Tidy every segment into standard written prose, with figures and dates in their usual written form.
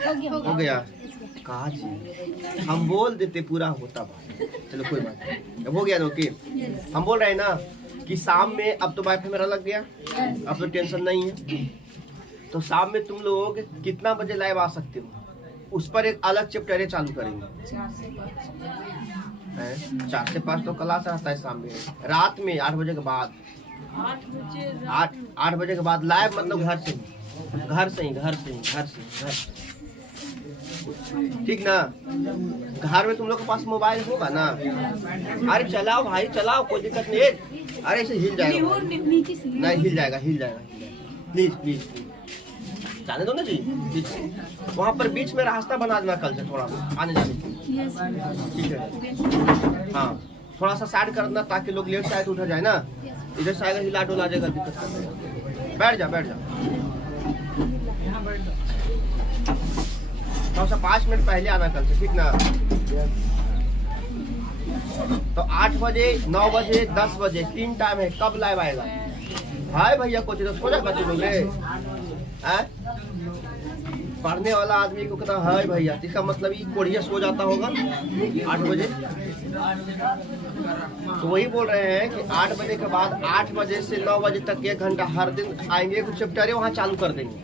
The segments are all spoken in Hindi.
हो गया। कहा जी हम बोल देते पूरा होता भाई। चलो कोई बात नहीं, अब हो गया। ओके, हम बोल रहे हैं ना कि शाम में अब तो वाईफाई मेरा लग गया, अब तो टेंशन नहीं है। तो शाम में तुम लोग कितना बजे लाइव आ सकते हो, उस पर एक अलग चैप्टर चालू करेंगे। 4 से 5 तो क्लास रहता है शाम में। रात में 8 बजे के बाद, 8 बजे के बाद लाइव, मतलब घर से ठीक ना। घर में तुम लोग के पास मोबाइल होगा ना, अरे चलाओ भाई चलाओ, कोई दिक्कत नहीं है। अरे ऐसे हिल जाएगा नहीं, हिल जाएगा प्लीज जाने दो ना जी। वहाँ पर बीच में रास्ता बना देना कल से, थोड़ा आने जाने ठीक है। हाँ थोड़ा सा साइड कर देना ताकि लोग लेट से आए तो उठा जाए ना। इधर से आएगा हिला डोला जाएगा, दिक्कत। बैठ जा थोड़ा सा 5 मिनट पहले आना कल से, ठीक ना। तो 8 बजे, 9 बजे, 10 बजे 3 टाइम है। कब लाइव आएगा भाई भैया? कुछ तो सो जाएगा तुम लोग। पढ़ने वाला आदमी को कहता है भैया, इसका मतलब ये कोढ़िया सो जाता होगा 8 बजे। तो वही बोल रहे हैं कि 8 बजे के बाद 8 बजे से 9 बजे तक 1 घंटा हर दिन आएंगे, कुछ चैप्टर वहाँ चालू कर देंगे।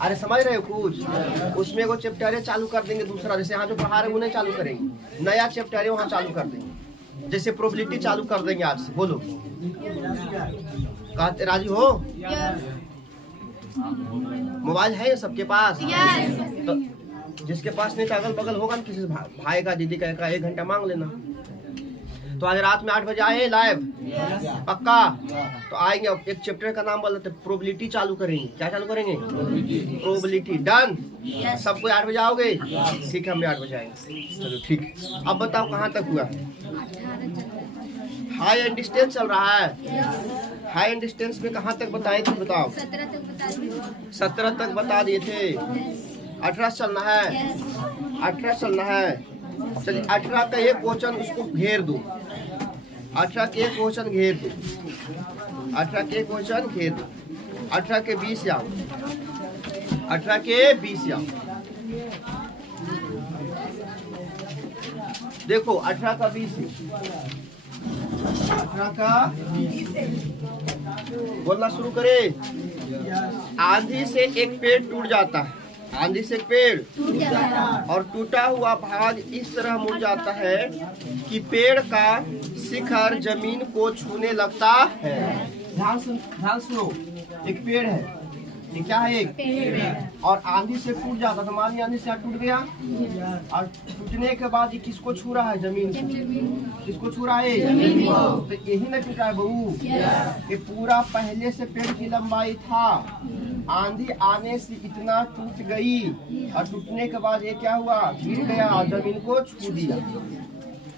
अरे समझ रहे हो कुछ? उसमें वो चैप्टर चालू कर देंगे दूसरा, जैसे यहाँ जो पढ़ा रहे उन्हें चालू करेंगे, नया चैप्टर वहाँ चालू कर देंगे। जैसे प्रोबेबिलिटी चालू कर देंगे आज से। बोलो कहते राजी हो? मोबाइल है सबके पास? तो जिसके पास नहीं, अगल बगल होगा ना किसी भाई का, दीदी का 1 घंटा मांग लेना। तो आज रात में 8 बजे आए लाइव, पक्का? तो आएंगे। अब एक चैप्टर का नाम बोल रहे थे, प्रोबेबिलिटी चालू करेंगे। क्या चालू करेंगे? प्रोबेबिलिटी। डन? सबको 8 बजे आओगे? ठीक है, हम 8 बजे आएंगे। चलो ठीक। अब बताओ कहाँ तक हुआ? हाई एंड डिस्टेंस चल रहा है। हाई एंड डिस्टेंस में कहाँ तक बताए थे? बताओ। 17 तक बता दिए थे। 18 चलना है। 18 चलना है। चलिए 18 का एक क्वेश्चन उसको घेर दो। 18 के एक क्वेश्चन घेर दो। 18 के क्वेश्चन घेर दो। 18 के 20 आओ। 18 के 20 आओ। देखो 18 का 20, 18 का 20 बोलना शुरू करे। आंधी से एक पेड़ टूट जाता है। आंधी से पेड़ और टूटा हुआ भाग इस तरह मुड़ जाता है कि पेड़ का शिखर जमीन को छूने लगता है। ध्यान सुनो। एक पेड़ है, ये क्या है? एक पेड़। और आंधी से टूट जाता, तो मान लिया आंधी से टूट गया, और टूटने के बाद ये किसको छू रहा है? जमीन को। किसको छू रहा है? जमीन को। तो यही ना टूटा है बहू। ये पूरा पहले से पेड़ की लंबाई था, आंधी आने से इतना टूट गई, और टूटने के बाद ये क्या हुआ? गिर गया और जमीन को छू दिया।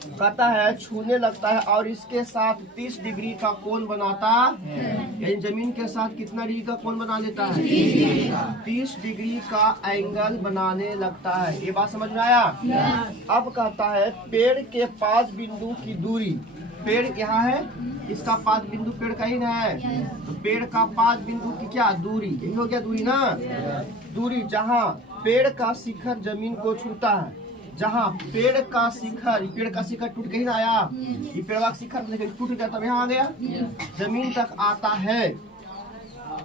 कहता है छूने लगता है और इसके साथ 30 डिग्री का कोण बनाता है। यानी जमीन के साथ कितना डिग्री का कोण बना लेता है? 30 डिग्री का एंगल बनाने लगता है। ये बात समझ में आया? अब कहता है पेड़ के 5 बिंदु की दूरी। पेड़ यहाँ है, इसका 5 बिंदु पेड़ का ही ना है, तो पेड़ का 5 बिंदु की क्या दूरी? यही हो गया दूरी ना। दूरी जहाँ पेड़ का शिखर जमीन को छूता है, जहाँ पेड़ का शिखर टूट के ही ना आया, ये पेड़ का शिखर टूट गया तब यहाँ आ गया, जमीन तक आता है,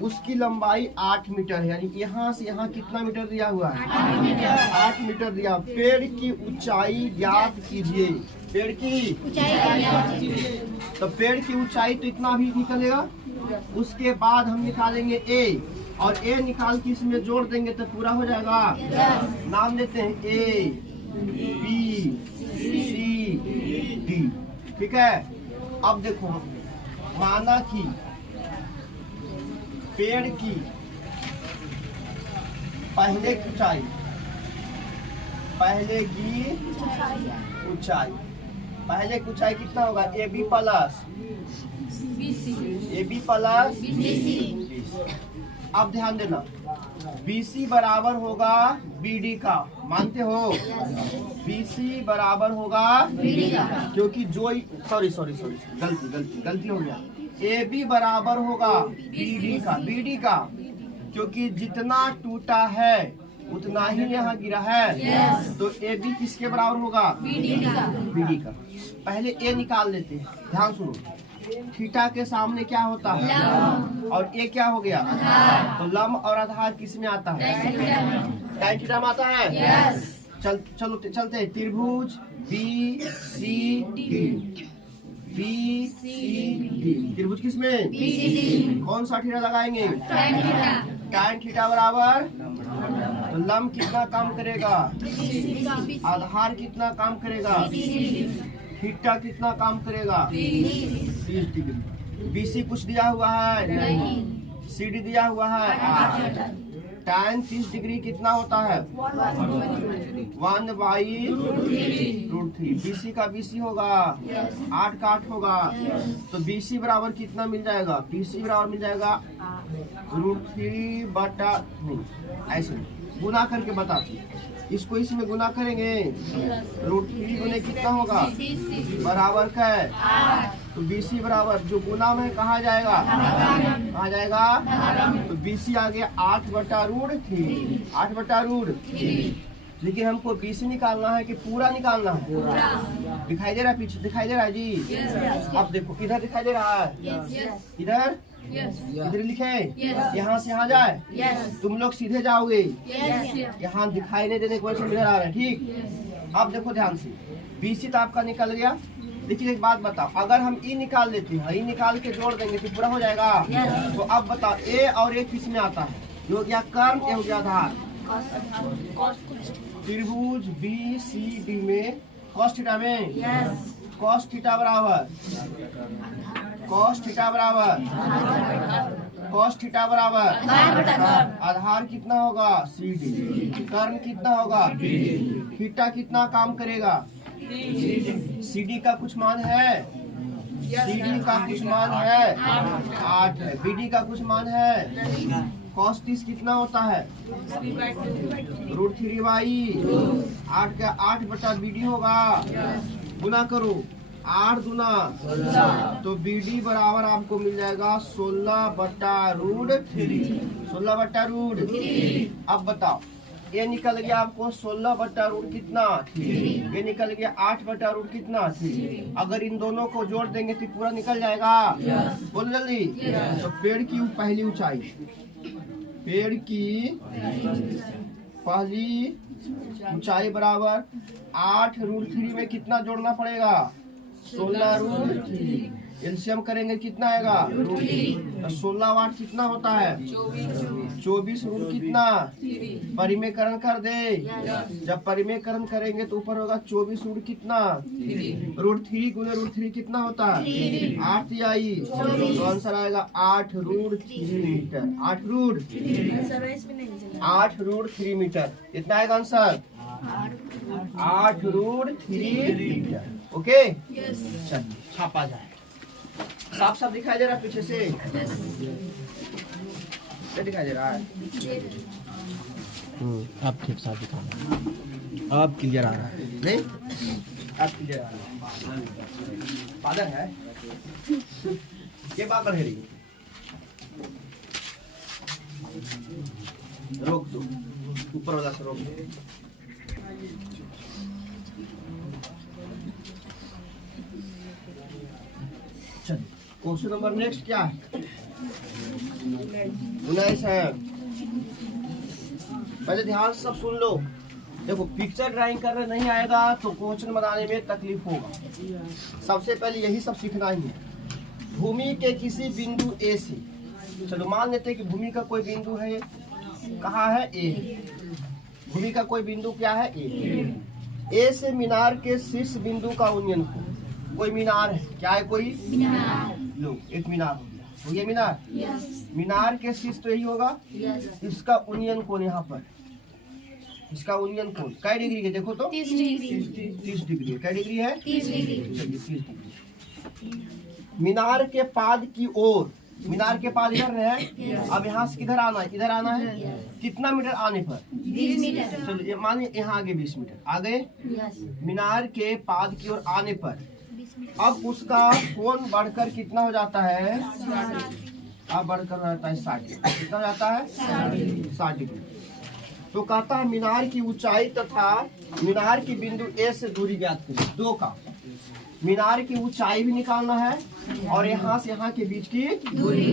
उसकी लंबाई 8 मीटर है। यानी यहाँ से यहाँ कितना मीटर दिया हुआ है? 8 मीटर दिया। पेड़ की ऊंचाई ज्ञात कीजिए। पेड़ की ऊंचाई, तो पेड़ की ऊंचाई तो इतना भी निकलेगा। उसके बाद हम निकालेंगे ए, और ए निकाल के इसमें जोड़ देंगे तो पूरा हो जाएगा। नाम देते हैं ए, बी, सी, डी। ठीक है। अब देखो, माना कि पेड़ की पहले की ऊंचाई, पहले की ऊंचाई कितना होगा? A B plus BC। अब ध्यान देना, BC बराबर होगा BD का। मानते हो? BC बराबर होगा BD का, क्योंकि जो सॉरी गलती हो गया। AB बराबर होगा BD का, क्योंकि जितना टूटा है उतना ही यहाँ गिरा है। तो ए बी किसके बराबर होगा? BD का। पहले ए निकाल लेते हैं, ध्यान सुनो। थीटा के सामने क्या होता है? और ए क्या हो गया? तो लंब और आधार किस में आता है? tan थीटा में आता है। चलते हैं। त्रिभुज BCD। त्रिभुज किस में? कौन सा थीटा लगाएंगे? tan थीटा बराबर, तो लंब कितना काम करेगा? आधार कितना काम करेगा? थीटा कितना काम करेगा? 30 डिग्री। BC कुछ दिया हुआ है? नहीं। CD दिया हुआ है? 8। tan 30 डिग्री कितना होता है? 1/√3। BC का BC होगा 8 का 8 होगा। तो BC बराबर कितना मिल जाएगा? BC बराबर मिल जाएगा √3/2। ऐसे गुना करके बताते, इसको इसमें गुना करेंगे। √3 गुने कितना होगा? बराबर का है। तो BC बराबर जो गुना में कहा जाएगा? कहा जाएगा। तो BC आ गया 8/√3। 8/√3। लेकिन हमको BC निकालना है कि पूरा निकालना है? दिखाई दे रहा है? पीछे दिखाई दे रहा है जी? अब देखो इधर दिखाई दे रहा है, इधर इधर लिखे, यहाँ से यहाँ जाए, तुम लोग सीधे जाओगे, यहाँ दिखाई नहीं देने की वजह से इधर आ रहे हैं। ठीक, अब देखो ध्यान से, BC तो आपका निकल गया। लेकिन एक बात बताओ, अगर हम E निकाल लेते हैं, E निकाल के जोड़ देंगे तो पूरा हो जाएगा। तो अब बताओ A और A किस में आता है? ये हो गया कर्ण, ये हो गया आधार। त्रिभुज BCD में cos थीटा में cos थीटा बराबर आधार कितना होगा? CD। कर्ण कितना होगा? थीटा कितना काम करेगा? CD का कुछ मान है? CD का कुछ मान है 8 है। BD का कुछ मान है? cos 30 कितना होता है? √3/8 का 8/BD होगा। गुना करो, 8 दूना, तो BD बराबर आपको मिल जाएगा 16/√3। 16/√3। अब बताओ, ये निकल गया आपको 16/√3 कितना? 3। ये निकल गया 8/√3 कितना? 3। अगर इन दोनों को जोड़ देंगे तो पूरा निकल जाएगा। बोलो जल्दी। तो पेड़ की पहली ऊंचाई, पेड़ की पहली ऊंचाई बराबर 8√3 में कितना जोड़ना पड़ेगा? 16√3। एलसीएम करेंगे कितना आएगा? तो 16 वाट कितना होता है? 24 रूट कितना? परिमेयकरण कर दे। जब परिमेयकरण करेंगे तो ऊपर होगा 24 रूट कितना? √3 गुने √3 कितना होता है? 8 आई। तो आंसर आएगा 8√3 मीटर। 8√3 मीटर। इतना आएगा आंसर, 8√3 मीटर। ओके, चलिए छापा जाए। साफ साफ दिखाई दे रहा है पीछे से? क्या दिखाई दे रहा है? आप ठीक साफ दिखा रहे हैं। अब क्लियर आ रहा है? नहीं, अब क्लियर आ रहा है। पागल है ये, पागल है। रोक दो, ऊपर वाला से रोक दो। क्वेश्चन नंबर नेक्स्ट क्या है? 19 है। पहले ध्यान से सब सुन लो। देखो, पिक्चर ड्राइंग करने नहीं आएगा तो क्वेश्चन बनाने में तकलीफ होगा। सबसे पहले यही सब सीखना ही है। भूमि के किसी बिंदु A से, चलो मान लेते हैं कि भूमि का कोई बिंदु है, कहाँ है? A। भूमि का कोई बिंदु क्या है? A से मीनार के शीर्ष बिंदु का उन्नयन कोण। कोई मीनार है, क्या है? कोई लो, एक मीनार हो गया मीनार। मीनार के शीर्ष तो यही होगा। इसका उन्नयन कोण यहाँ पर, इसका उन्नयन कोण कै डिग्री है? देखो तो 30 डिग्री। कै डिग्री है? 30 डिग्री। मीनार के पाद की ओर, मीनार के पाद इधर है। अब यहाँ से किधर आना है? इधर आना है। कितना मीटर आने पर? 20 मीटर। चलो ये मानिए यहाँ आगे 20 मीटर आ गए। मीनार के पाद की ओर आने पर अब उसका कोण बढ़कर कितना हो जाता है? अब बढ़कर रहता है 60। कितना हो जाता है? 60 डिग्री। तो कहता है मीनार की ऊंचाई तथा मीनार की बिंदु ए से दूरी ज्ञात करें। दो का मीनार की ऊंचाई भी निकालना है और यहाँ से यहाँ के बीच की दूरी।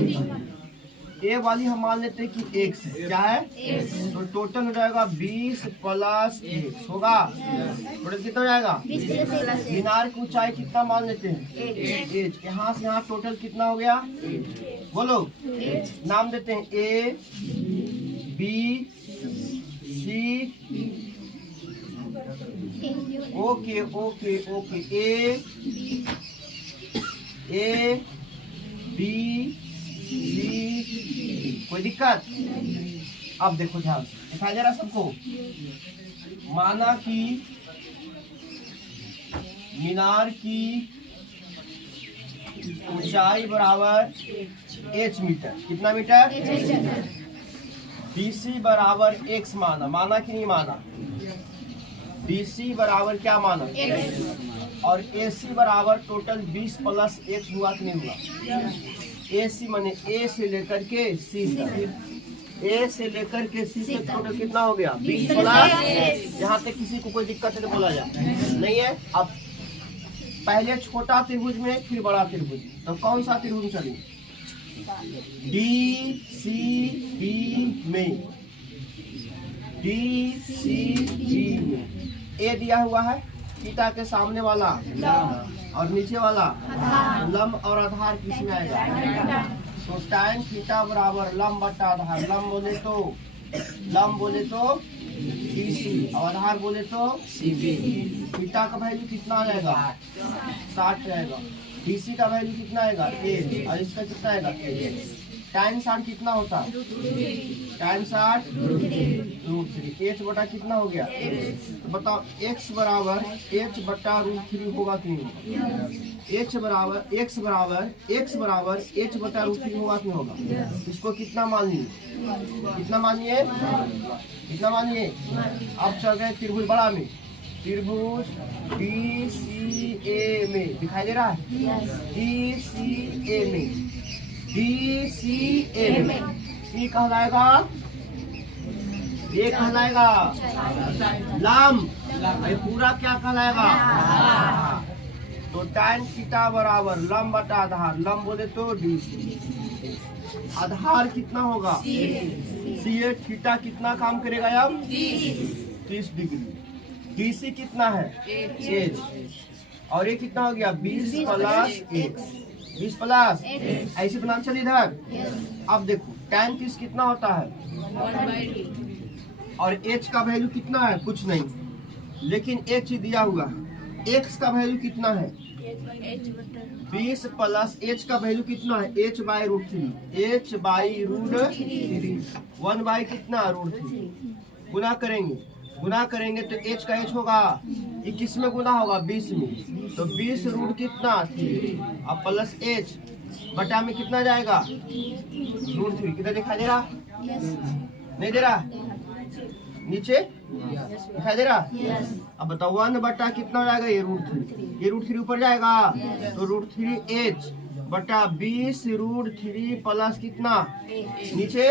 ए वाली हम मान लेते हैं कि x है। क्या है? तो टोटल हो जाएगा 20 प्लस x होगा। टोटल कितना हो जाएगा? मीनार की ऊंचाई कितना मान लेते हैं? h। यहाँ से यहाँ टोटल कितना हो गया? बोलो। नाम देते हैं a b c। Okay okay okay. A B कोई दिक्कत? अब देखो ध्यान से, दिखाई दे रहा सबको? माना कि मीनार की ऊंचाई बराबर h मीटर। कितना मीटर? BC बराबर x माना। माना कि नहीं माना? BC बराबर क्या माना? और AC बराबर टोटल 20 प्लस x हुआ कि नहीं हुआ? AC माने A से लेकर के C तक। A से लेकर के C तक टोटल कितना हो गया? 20 प्लस। यहाँ तक किसी को कोई दिक्कत है तो बोला जाए, नहीं है? अब पहले छोटा त्रिभुज में फिर बड़ा त्रिभुज, तो कौन सा त्रिभुज चलेंगे? DCB में। DCB में A दिया हुआ है, थीटा के सामने वाला और नीचे वाला लंब और आधार किसमें आएगा? तो tan थीटा बराबर लंब बटा आधार। लंब बोले तो BC और आधार बोले तो CB। थीटा का वैल्यू कितना आ जाएगा? 60 रहेगा। BC का वैल्यू कितना आएगा? a। और इसका कितना आएगा? tan 60 कितना होता है? tan 60 √3। h बटा कितना हो गया? तो बताओ x बराबर h बटा √3 होगा कि नहीं होगा? x बराबर x h बटा √3 होगा कि नहीं होगा? इसको कितना मानिए? कितना मानिए? कितना मानिए? अब चल गए त्रिभुज बड़ा में। त्रिभुज DCA में। दिखाई दे रहा है? DCA में। DCA में C कहलाएगा, ये कहलाएगा लंब, पूरा क्या कहलाएगा? तो tan थीटा बराबर लंब बटा आधार। लंब बोले तो DC। आधार कितना होगा? CA। थीटा कितना काम करेगा अब? 30 डिग्री। DC कितना है? h। और ये कितना हो गया? 20 प्लस x। 20 प्लस ऐसे बनाना चलिए इधर। अब देखो tan 30 कितना होता है? और h का वैल्यू कितना है? कुछ नहीं, लेकिन h दिया हुआ। x का वैल्यू कितना है? 20 प्लस h का वैल्यू कितना है? h by √3। h by √3 1 by कितना? √3। गुना करेंगे तो h का h होगा, ये किस में गुना होगा? 20 में। तो 20 रूट कितना? 3। अब प्लस h बटा में कितना जाएगा? √3। किधर दिखाई दे रहा? नहीं दे रहा? नीचे दिखाई दे रहा? अब बताओ 1 बटा कितना हो जाएगा? ये √3। ये √3 ऊपर जाएगा तो √3h बटा 20 √3 प्लस कितना? नीचे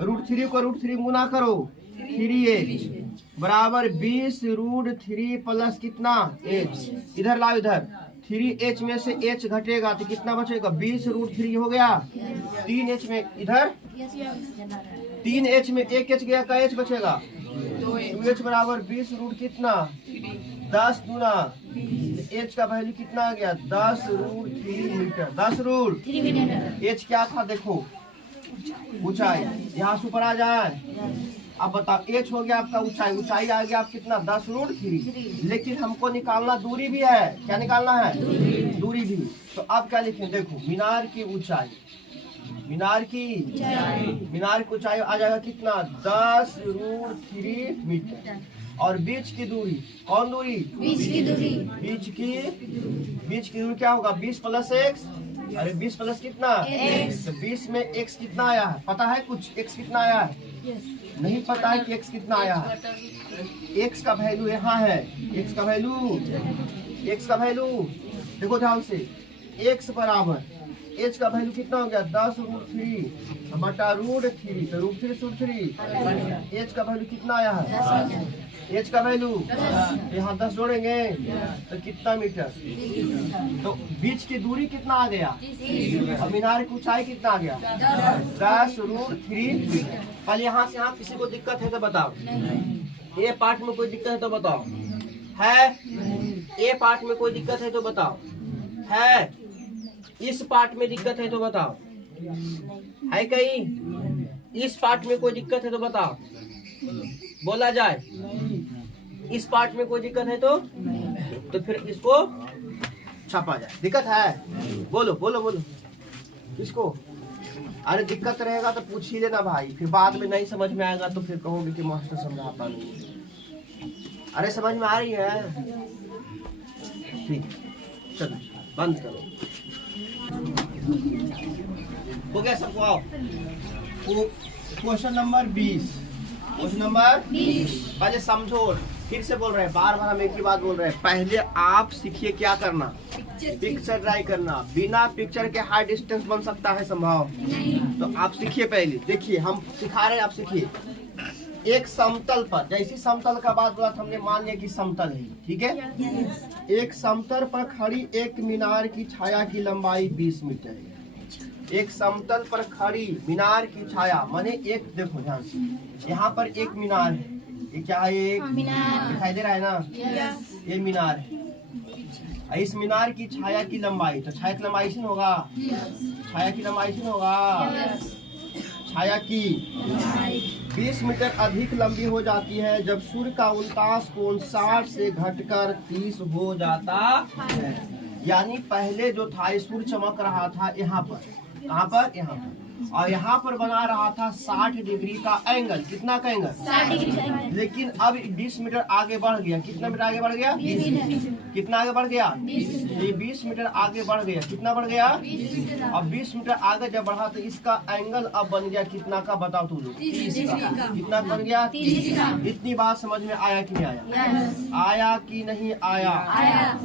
√3 को √3 गुना करो, 3h बराबर 20 √3 प्लस कितना? h। इधर लाओ, इधर 3h में से h घटेगा तो कितना बचेगा? 20 √3 हो गया। 3h में इधर 3h में एक h गया, का h बचेगा? 2h बराबर 20 रूट कितना? 10 गुना h का वैल्यू कितना आ गया? 10 √3 मीटर। 10 √3 h क्या था? देखो ऊंचाई, यहाँ से ऊपर आ जाए। अब बताओ h हो गया आपका ऊंचाई। ऊंचाई आ गया आप कितना? 10 √3। लेकिन हमको निकालना दूरी भी है। क्या निकालना है? दूरी भी। तो अब क्या लिखें? देखो मीनार की ऊंचाई, मीनार की ऊंचाई आ जाएगा कितना? 10 √3 मीटर। और बीच की दूरी, कौन दूरी? बीच की दूरी क्या होगा? 20 प्लस x। अरे 20 प्लस कितना? x। तो 20 में x कितना आया है? पता है कुछ? x कितना आया है? नहीं पता है कि x कितना आया है? x का वैल्यू यहाँ है। x का वैल्यू देखो ध्यान से। x बराबर एच का वैल्यू कितना हो गया 10 रूट 3 बटा रूट 3 तो रूट 3 रूट 3 एच का वैल्यू कितना आया है एच का वैल्यू यहाँ 10 जोड़ेंगे तो कितना मीटर तो बीच की दूरी कितना आ गया और मीनार की ऊंचाई कितना आ गया 10 रूट 3 पहले यहाँ से यहाँ किसी को दिक्कत है तो बताओ ए पार्ट में कोई दिक्कत है तो बताओ है ए पार्ट में कोई दिक्कत है तो बताओ है इस पार्ट में दिक्कत है तो बताओ है कहीं इस पार्ट में कोई दिक्कत है तो बताओ बोला जाए इस पार्ट में कोई दिक्कत है तो फिर इसको छापा जाए दिक्कत है बोलो बोलो बोलो किसको अरे दिक्कत रहेगा तो पूछ ही लेना भाई फिर बाद में नहीं समझ में आएगा तो फिर कहोगे कि मास्टर समझाता नहीं अरे समझ में आ रही है ठीक चलो बंद करो हो गया सबको आओ क्वेश्चन नंबर 20 क्वेश्चन नंबर 20 पहले समझो फिर से बोल रहे हैं बार बार हम एक ही बात बोल रहे हैं पहले आप सीखिए क्या करना पिक्चर ड्राई करना बिना पिक्चर के हाई डिस्टेंस बन सकता है संभव तो आप सीखिए पहले देखिए हम सिखा रहे हैं आप सीखिए एक समतल पर जैसी समतल का बात बोला हमने मान लिया कि समतल है ठीक है एक समतल पर खड़ी एक मीनार की छाया की लंबाई 20 मीटर है एक समतल पर खड़ी मीनार की छाया माने एक देखो ध्यान से यहाँ पर एक मीनार है ये क्या है एक दिखाई दे रहा है ना ये मीनार है इस मीनार की छाया की लंबाई तो छाया की लंबाई से होगा छाया की लंबाई से होगा छाया की 20 मीटर अधिक लंबी हो जाती है जब सूर्य का उल्टास कोण 60 से घटकर 30 हो जाता है यानी पहले जो था सूर्य चमक रहा था यहाँ पर कहाँ पर यहाँ पर और यहाँ पर बना रहा था 60 डिग्री का एंगल कितना का एंगल 60 डिग्री लेकिन अब 20 मीटर आगे बढ़ गया कितना मीटर आगे बढ़ गया 20 कितना आगे बढ़ गया ये 20 मीटर आगे बढ़ गया कितना बढ़ गया अब 20 मीटर आगे जब बढ़ा तो इसका एंगल अब बन गया कितना का बताओ तुम लोग 30 का कितना बन गया 30 इतनी बात समझ में आया कि नहीं आया आया कि नहीं आया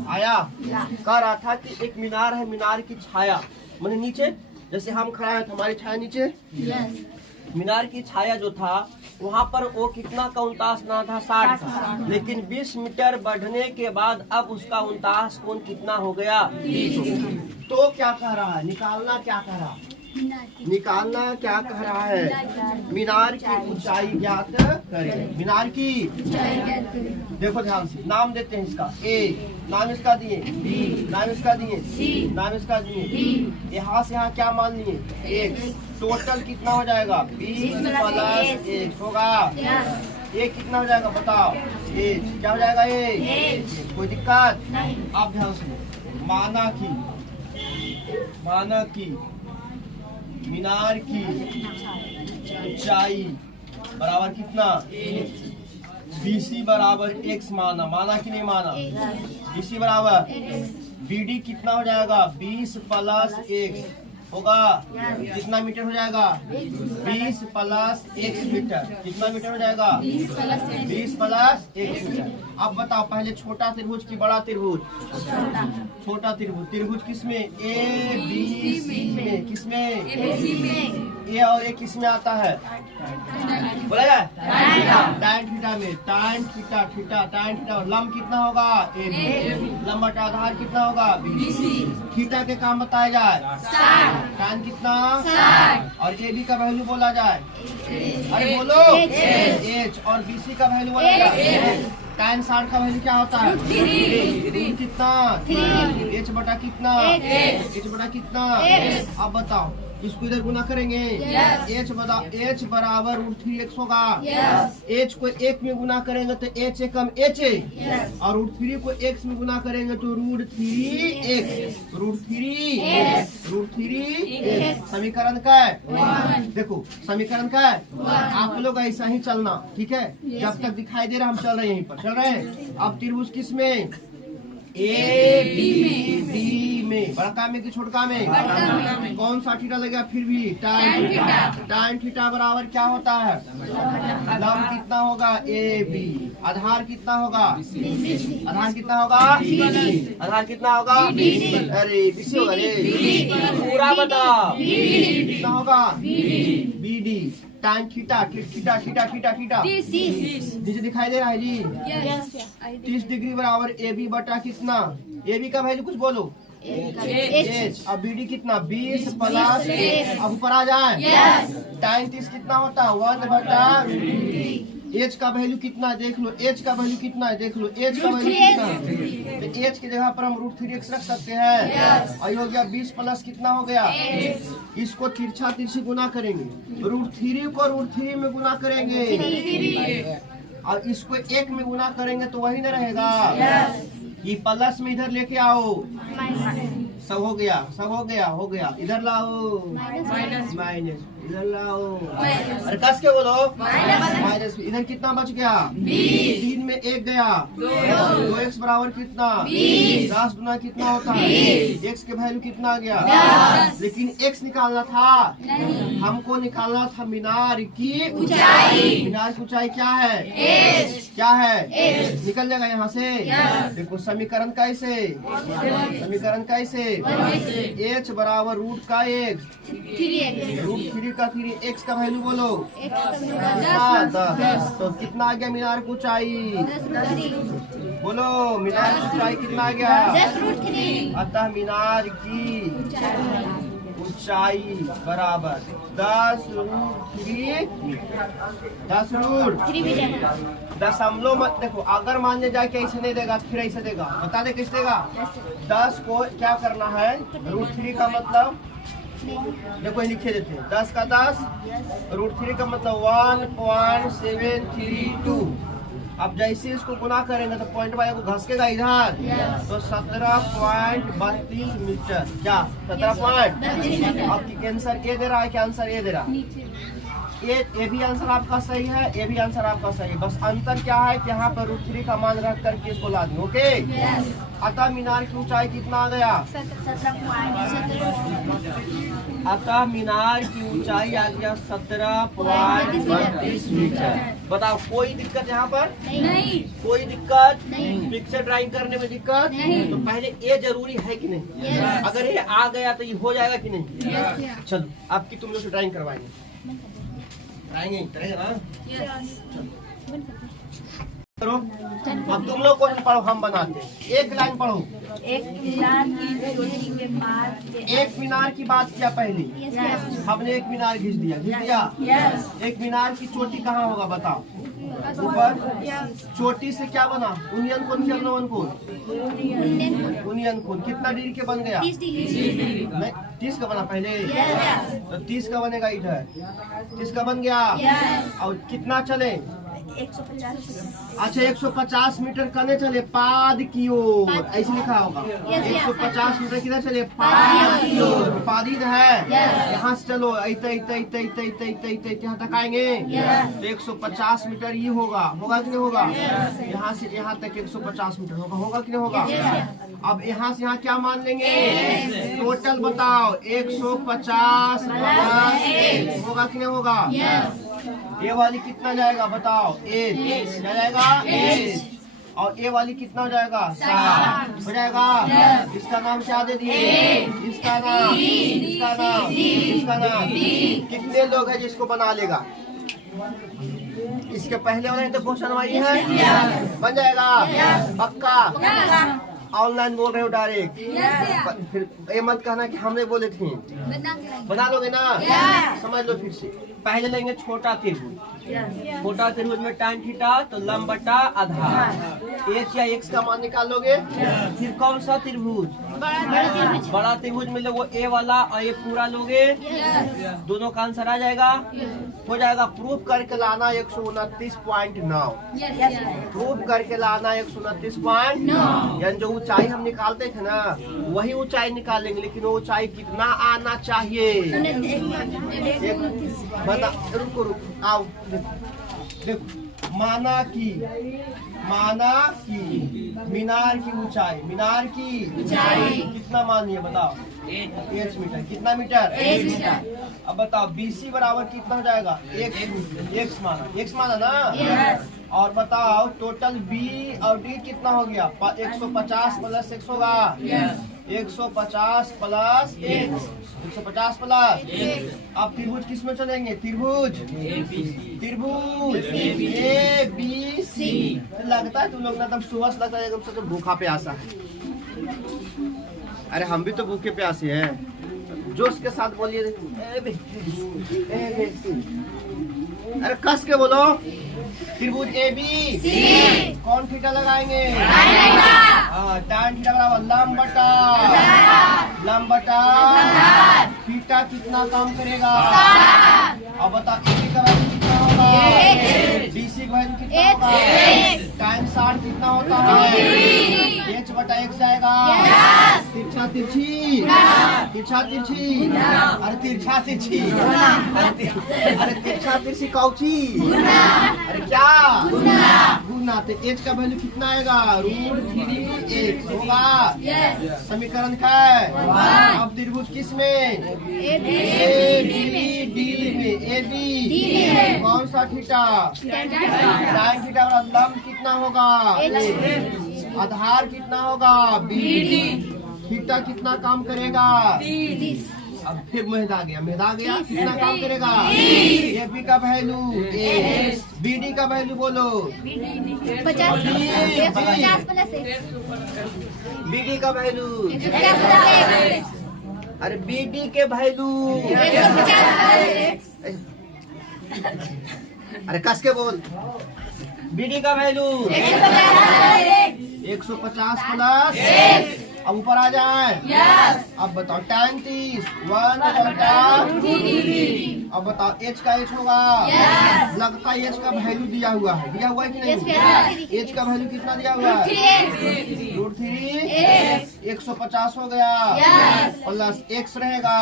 आया कह रहा था कि एक मीनार है मीनार की छाया मैंने नीचे जैसे हम खड़ा है तो हमारी छाया नीचे मीनार की छाया जो था वहाँ पर वो कितना का उनतास ना था 60 था लेकिन 20 मीटर बढ़ने के बाद अब उसका उनतास कोण कितना हो गया 30 तो क्या कह रहा है निकालना क्या कह रहा है निकालना क्या कह रहा है मीनार की ऊंचाई ज्ञात करें मीनार की देखो ध्यान से नाम देते हैं इसका ए नाम इसका दिए बी नाम इसका दिए सी नाम इसका दिए यहाँ से यहाँ क्या मान लिए एक टोटल कितना हो जाएगा 20 प्लस 1 होगा ये कितना हो जाएगा बताओ ये क्या हो जाएगा ये कोई दिक्कत आप ध्यान से माना की मीनार की ऊंचाई बराबर कितना BC बराबर x माना कि नहीं माना BC बराबर BD कितना हो जाएगा 20 प्लस x होगा कितना मीटर हो जाएगा 20 प्लस x मीटर कितना मीटर हो जाएगा 20 प्लस x मीटर अब बताओ पहले छोटा त्रिभुज की बड़ा त्रिभुज छोटा त्रिभुज किसमें A B C में किसमें ए और ए किसमें आता है बोला जाए tan थीटा में tan थीटा और लंब कितना होगा AB लंब बटा आधार कितना होगा BC थीटा के काम बताया जाए tan कितना 60 और AB का वैल्यू बोला जाए अरे बोलो H और BC का वैल्यू बोला जाए tan 60 का वैल्यू क्या होता है कितना H बटा कितना अब बताओ इसको इधर गुना करेंगे H बराबर √3x होगा H को 1 में गुना करेंगे तो H कम H और √3 को x में गुना करेंगे तो √3x समीकरण का है देखो समीकरण का है आप लोग ऐसा ही चलना ठीक है जब तक दिखाई दे रहा हम चल रहे हैं यहीं पर चल रहे हैं अब त्रिभुज किस में A B में, बड़का में कि छोटका में? कौन सा थीटा लगेगा फिर भी? tan theta. tan थीटा बराबर क्या होता है? लंब कितना होगा? AB। आधार कितना होगा? आधार कितना होगा? आधार कितना होगा? अरे बीसी होगा रे, पूरा बताओ कितना होगा? BD। tan theta theta theta theta theta नीचे दिखाई दे रहा है जी। 30 डिग्री बराबर AB बटा कितना? AB का वैल्यू कुछ बोलो। H। अब BD कितना? 20 प्लस अब ऊपर आ जाए। tan 30 कितना होता है? 1 बटा H का वैल्यू कितना देख लो। H का वैल्यू कितना है देख लो। H का वैल्यू कितना है? तो H की जगह पर हम √3x रख सकते हैं। और हो गया 20 प्लस कितना हो गया? इसको तिरछा तिरछी गुना करेंगे। √3 को √3 में गुना करेंगे और इसको 1 में गुना करेंगे तो वही ना रहेगा। ये प्लस में इधर लेके आओ, सब हो गया, सब हो गया, हो गया। इधर लाओ माइनस, इधर लाओ, अरे कस के बोलो माइनस। इधर कितना बच गया? 3 में 1 गया, 2x बराबर कितना? 10 गुना कितना होता है? x के वैल्यू कितना आ गया? लेकिन x निकालना था, हमको निकालना था मीनार की ऊंचाई। मीनार की ऊंचाई क्या है? क्या है? निकल जाएगा यहाँ से। देखो समीकरण कैसे? समीकरण कैसे? h बराबर रूट का 1 √3 का 3 x का वैल्यू बोलो 10। तो कितना आ गया मीनार की ऊंचाई? बोलो मीनार की ऊंचाई कितना आ गया? अतः मीनार की ऊंचाई बराबर 10√3। 10√3 दशमलव मत देखो, अगर मानने जाए कि ऐसे नहीं देगा फिर ऐसे देगा। बता दे कैसे देगा? 10 को क्या करना है? √3 का मतलब देखो लिखे देते हैं। 10 का 10 √3 का मतलब 1.732। अब जैसे इसको गुना करेंगे तो पॉइंट वाई को घसकेगा इधर, तो 17.32 मीटर। क्या 17 पॉइंट? अब आंसर ए दे रहा है, क्या आंसर ए दे रहा है? ये भी आंसर आपका सही है, ये भी आंसर आपका सही है। बस अंतर क्या है कि यहाँ पर √3 का मान रख करके इसको ला दें। ओके। अतः मीनार की ऊंचाई कितना आ गया? अतः मीनार की ऊंचाई आ गया 17.32 मीटर। बताओ कोई दिक्कत यहाँ पर? नहीं। कोई दिक्कत नहीं। पिक्चर ड्राइंग करने में दिक्कत नहीं। तो पहले ये जरूरी है कि नहीं? अगर ये आ गया तो ये हो जाएगा कि नहीं? चलो आपकी तुम लोग से ड्राइंग करवाएंगे, करेंगे ना? करो। अब तुम लोग क्वेश्चन पढ़ो, हम बनाते हैं। एक लाइन पढ़ो। एक मीनार की बात किया पहले, हमने एक मीनार घिस दिया, घिस दिया। एक मीनार की चोटी कहाँ होगा बताओ? ऊपर। चोटी से क्या बना? यूनियन कोण क्या बना? यूनियन कोण कितना डिग्री के बन गया? 30 का बना पहले, तो 30 का बनेगा इधर। 30 का बन गया। और कितना चले? 150। अच्छा 150 मीटर कने चले? पाद की ओर, ऐसे लिखा होगा। 150 मीटर किधर चले? पाद की ओर। पादिद है, यहाँ से चलो यहाँ तक आएंगे तो 150 मीटर ये होगा। होगा कि नहीं होगा? यहाँ से यहाँ तक 150 मीटर होगा। होगा कि नहीं होगा? अब यहाँ से यहाँ क्या मान लेंगे? टोटल बताओ 150 प्लस होगा कि नहीं होगा? ये वाली कितना जाएगा बताओ? 8 जाएगा 8। और ए वाली कितना हो जाएगा? 7 हो जाएगा। इसका नाम क्या दे दिए? इसका नाम, इसका नाम, इसका नाम। कितने लोग हैं जिसको बना लेगा? इसके पहले वाले तो क्वेश्चन वाली है, बन जाएगा पक्का। ऑनलाइन बोल रहे हो डायरेक्ट, फिर ये मत कहना कि हमने बोले थे। बना लोगे ना? समझ लो फिर से। पहले लेंगे छोटा त्रिभुज। छोटा त्रिभुज में tan थीटा तो लंब बटा आधार। h या x का मान निकाल लोगे। फिर कौन सा त्रिभुज? बड़ा त्रिभुज में लोगो a वाला और ये पूरा लोगे, दोनों का आंसर आ जाएगा। हो जाएगा। प्रूफ करके लाना 129.9। प्रूफ करके लाना 129.9। यानी जो ऊंचाई हम निकालते थे ना वही ऊंचाई निकालेंगे, लेकिन वो ऊंचाई कितना आना चाहिए? रुको रुको आओ देखो माना की मीनार की ऊंचाई कितना मान लिया बताओ 8 मीटर। कितना मीटर 8 मीटर। अब बताओ BC बराबर कितना हो जाएगा x माना ना। और बताओ टोटल B और D कितना हो गया 150 प्लस 1 होगा 150 प्लस 150 प्लस। अब त्रिभुज किस में चलेंगे त्रिभुज ABC। लगता है तुम लोग ना तब सुबह से लगता है एकदम से तो भूखा प्यासा है। अरे हम भी तो भूखे प्यासे हैं। जोश के साथ बोलिए। अरे कस के बोलो। त्रिभुज ABC कौन थीटा लगाएंगे tan थीटा बराबर लंब बटा थीटा कितना काम करेगा। अब बता AB का वैल्यू कितना होगा BC का वैल्यू कितना होगा tan 60 कितना होता है h बटा x जाएगा। तिरछा तिरछी अरे तिरछा तिरछी अरे तिरछा तिरछी कौची अरे क्या गुना। तो h का वैल्यू कितना आएगा √3x होगा। समीकरण क्या है। अब त्रिभुज किस में ABD में AB कौन सा थीटा tan थीटा लंब कितना होगा आधार कितना होगा BD थीटा कितना काम करेगा। अब फिर मेहदा गया कितना काम करेगा AB का वैल्यू BD का वैल्यू बोलो 50 BD का वैल्यू अरे BD के वैल्यू अरे कस के बोल BD का वैल्यू 150 प्लस। अब ऊपर आ जाए अब बताओ tan 30 1 बटा अब बताओ h का h होगा लगता है h का वैल्यू दिया हुआ है कि नहीं h का वैल्यू कितना दिया हुआ है √3 150 हो गया प्लस x रहेगा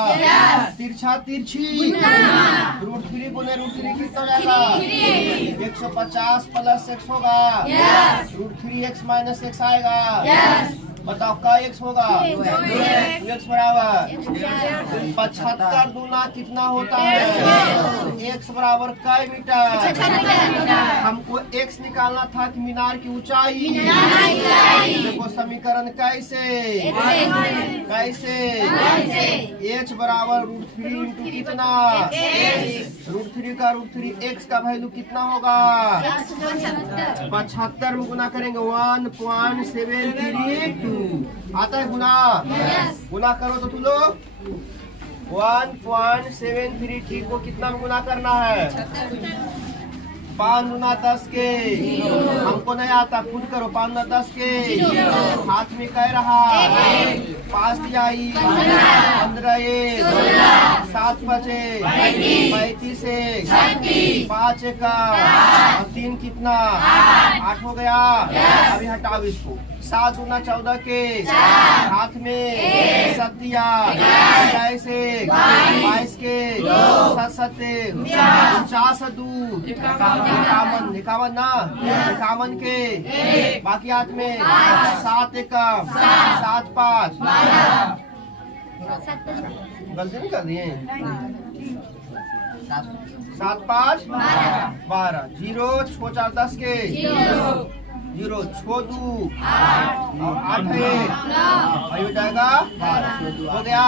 तिरछा तिरछी √3 गुने √3 कितना जाएगा 150 प्लस x होगा √3x माइनस x आएगा। बताओ का x होगा 2x बराबर 75 दूना कितना होता है x बराबर कई मीटर। हमको x निकालना था कि मीनार की ऊंचाई। देखो समीकरण कैसे h बराबर √3 इंटू कितना √3 का √3 x का वैल्यू कितना होगा 75 में गुना करेंगे 1.732 आता है गुना करो तो तुम लोग 1.733 को कितना में गुना करना है 5 गुना 10 के हमको नहीं आता खुद करो 5 गुना 10 के हाथ में कह रहा 5 तिहाई 15 7 बचे 35 5 का 3 कितना 8 हो गया। अभी हटाओ इसको 7 दूना 14 के हाथ में 7 से 22 के 7 49 दूध 51 ना 51 के बाकी हाथ में 7 1 7 5 गलती नहीं कर दिए 7 5 12 0 6 4 10 के 0 6 2 और 8 है हो जाएगा हो गया।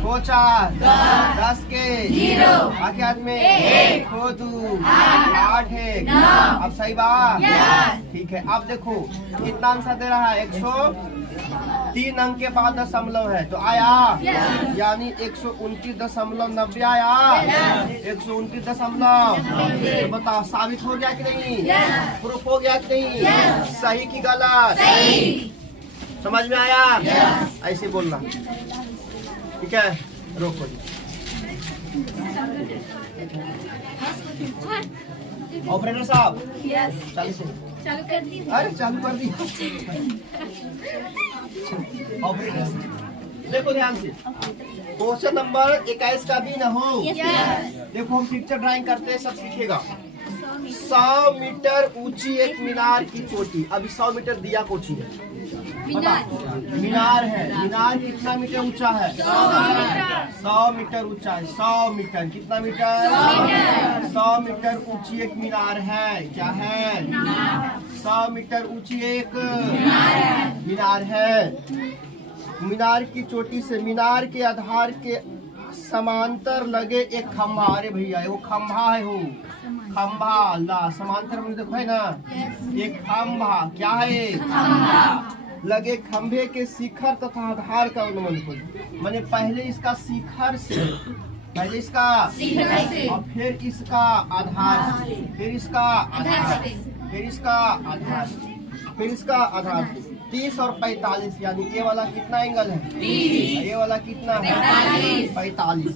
छो 4 10 के बाकी आदमी 6 2 8 है। अब सही बात ठीक है। अब देखो कितना आंसर दे रहा है 103 अंक के बाद दशमलव है तो आया यानी 129.90 आया 129 तो बताओ साबित हो गया कि नहीं प्रूफ हो गया कि नहीं सही की गलत समझ में आया ऐसे बोलना ठीक है। रोको ऑपरेटर साहब चालू कर दी अरे चालू कर दी ऑपरेटर देखो ध्यान से, क्वेश्चन नंबर 21 का भी न हो। देखो हम पिक्चर ड्राइंग करते हैं, सब सीखेगा। 100 मीटर ऊंची एक मीनार की चोटी। अभी 100 मीटर दिया कोची है, मीनार है। मीनार कितना मीटर ऊंचा है? 100 मीटर ऊंचा है। 100 मीटर कितना मीटर? 100 मीटर ऊंची एक मीनार है। क्या है? 100 मीटर ऊंची एक मीनार है। मीनार की चोटी से मीनार के आधार के समांतर लगे एक खंभा। अरे भैया वो खंभा है, हो खंभा ला समांतर में देखो है ना, एक खंभा। क्या है? लगे खंभे के शिखर तथा आधार का अनुमान करो। मैंने पहले इसका शिखर से, पहले इसका और फिर इसका आधार से, फिर इसका आधार, फिर इसका आधार, फिर इसका आधार 30 और 45, यानी ये वाला कितना एंगल है? ये वाला कितना है? 45।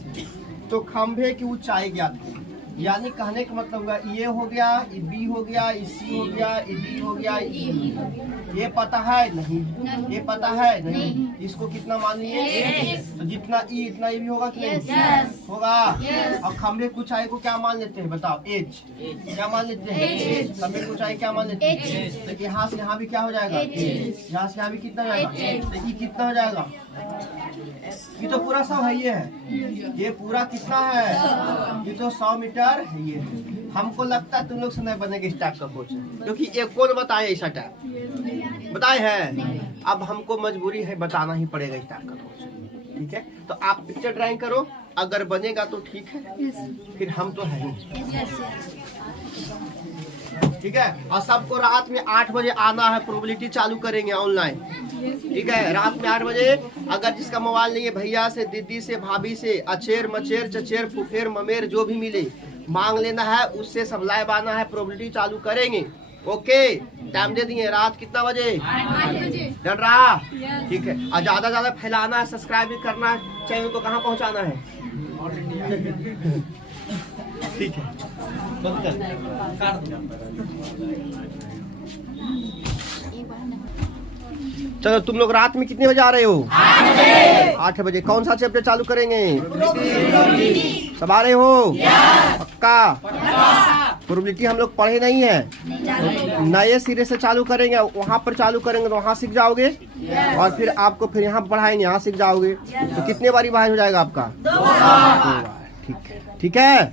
तो खंभे की ऊंचाई ज्ञात है। यानी कहने का मतलब हुआ ये हो गया, ये बी हो गया, ये सी हो गया, ये डी हो गया, ये पता है नहीं, ये पता है नहीं। इसको कितना मान लिए? तो जितना ई इतना ई भी होगा कि नहीं? होगा। और खंभे की ऊंचाई को क्या मान लेते हैं बताओ? एच। क्या मान लेते हैं? खंभे की ऊंचाई क्या मान लेते हैं? तो यहाँ से यहाँ भी क्या हो जाएगा? यहाँ से यहाँ भी कितना जाएगा? तो ये कितना हो जाएगा? ये तो पूरा 100 है। ये पूरा कितना है? ये तो 100 मीटर है। ये हमको लगता है तुम लोग से नहीं बनेगा इस टाइप का क्वेश्चन, क्योंकि ये कौन बताए ऐसा टाइप? बताए हैं। अब हमको मजबूरी है, बताना ही पड़ेगा इस टाइप का क्वेश्चन। ठीक है, तो आप पिक्चर ड्राइंग करो, अगर बनेगा तो ठीक है, फिर हम तो है ही। ठीक है, और सबको रात में 8 बजे आना है। प्रोबेबिलिटी चालू करेंगे ऑनलाइन। ठीक है, रात में 8 बजे। अगर जिसका मोबाइल नहीं है, भैया से, दीदी से, भाभी से, अचेर मचेर चचेर फुफेर ममेर जो भी मिले मांग लेना है, उससे सब लाइव आना है। प्रोबेबिलिटी चालू करेंगे। ओके, टाइम दे दिए। रात कितना बजे? 8 बजे। डर रहा? ठीक है, और ज्यादा ज्यादा फैलाना है, सब्सक्राइब भी करना है, चैनल को कहाँ पहुँचाना है? ठीक है, बंद कर। चलो तुम लोग रात में कितने बजे आ रहे हो? 8 बजे। कौन सा चैप्टर चालू करेंगे? सब आ रहे हो? पक्का? प्रोबेबिलिटी हम लोग पढ़े नहीं है, नए सिरे से चालू करेंगे। वहाँ पर चालू करेंगे तो वहाँ सीख जाओगे, और फिर आपको फिर यहाँ पढ़ाएंगे, यहाँ सीख जाओगे। तो कितने बारी बाहर हो जाएगा आपका? 2 बार। ठीक है, ठीक है।